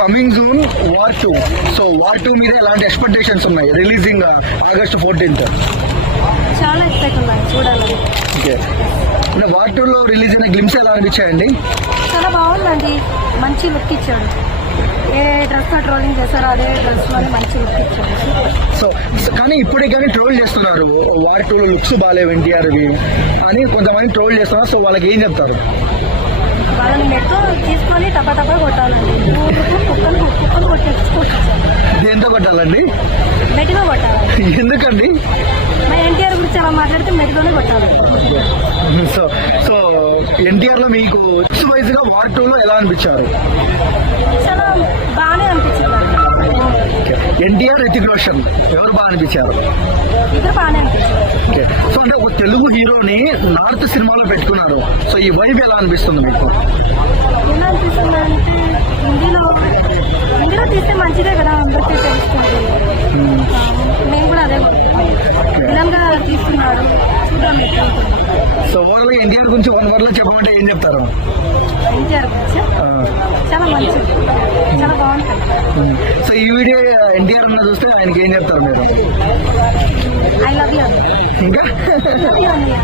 Coming June war 2. So war 2 మీద ఎలాంటి expectations ఉన్నాయి? Releasing August 14th. చాలా ఎక్సైట్ ఉన్నాను చూడాలని. ఓకే, అంటే వార్ 2లో రిలీజ్ అయిన గ్లిమ్స్ ఎలా అనిపించాయండి? చాలా బాగుందండి, మంచి లుక్ ఇచ్చాడు. ఏ డ్రెస్ ట్రోలింగ్ చేశారో అదే డ్రెస్ లోనే మంచి లుక్ ఇచ్చాడు. సో కానీ ఇప్పుడే కానీ ట్రోల్ చేస్తున్నారు, వార్ 2లో లుక్స్ బాగాలేవు ఎన్టీఆర్వి అని కొంతమంది ట్రోల్ చేస్తున్నారు. సో వాళ్ళకి ఏం చెప్తారు? వాళ్ళని మెట్టు తీసుకొని టపా కొట్టాలండి. కుక్కలు కొట్టేసుకోవచ్చు. దేంతో కొట్టాలండి? మెట్టుగా కొట్టాలి. ఎందుకండి? మా ఎన్టీఆర్ గురించి అలా మాట్లాడితే మెట్టుగానే కొట్టాలి. సో ఎన్టీఆర్ లో మీకు వైజ్ గా వార్ 2లో ఎలా అనిపించారు? చాలా బాగానే అనిపించింది. ఎన్టీఆర్, రితిక్ రోషన్ ఎవరు బాగా అనిపించారు? ఇద్దరు బాగానే అనిపించింది. ఓకే, సో అంటే ఒక తెలుగు హీరోని నార్త్ సినిమాలో పెట్టుకున్నారు. సో ఈ వైబ్ ఎలా అనిపిస్తుంది మీకు? ఎలా అనిపిస్తుంది అంటే హిందీలో తీస్తే మంచిదే కదా, అందరికీ తెలుసుకుంటుంది. మేము కూడా అదే విధంగా తీస్తున్నాడు, చూద్దాం ఎట్లా. సో ఓవరాల్ ఎన్టీఆర్ గురించి 1 word లో చెప్పమంటే ఏం చెప్తారు? ఎన్టీఆర్ గురించి చాలా మంచిది, చాలా బాగుంటుంది. సో ఈ వీడియో ఎన్టీఆర్ ఉన్న చూస్తే ఆయనకి ఏం చెప్తారు మీరు? I love you. ఇంకా లవ్ యూ అన్నయ్య.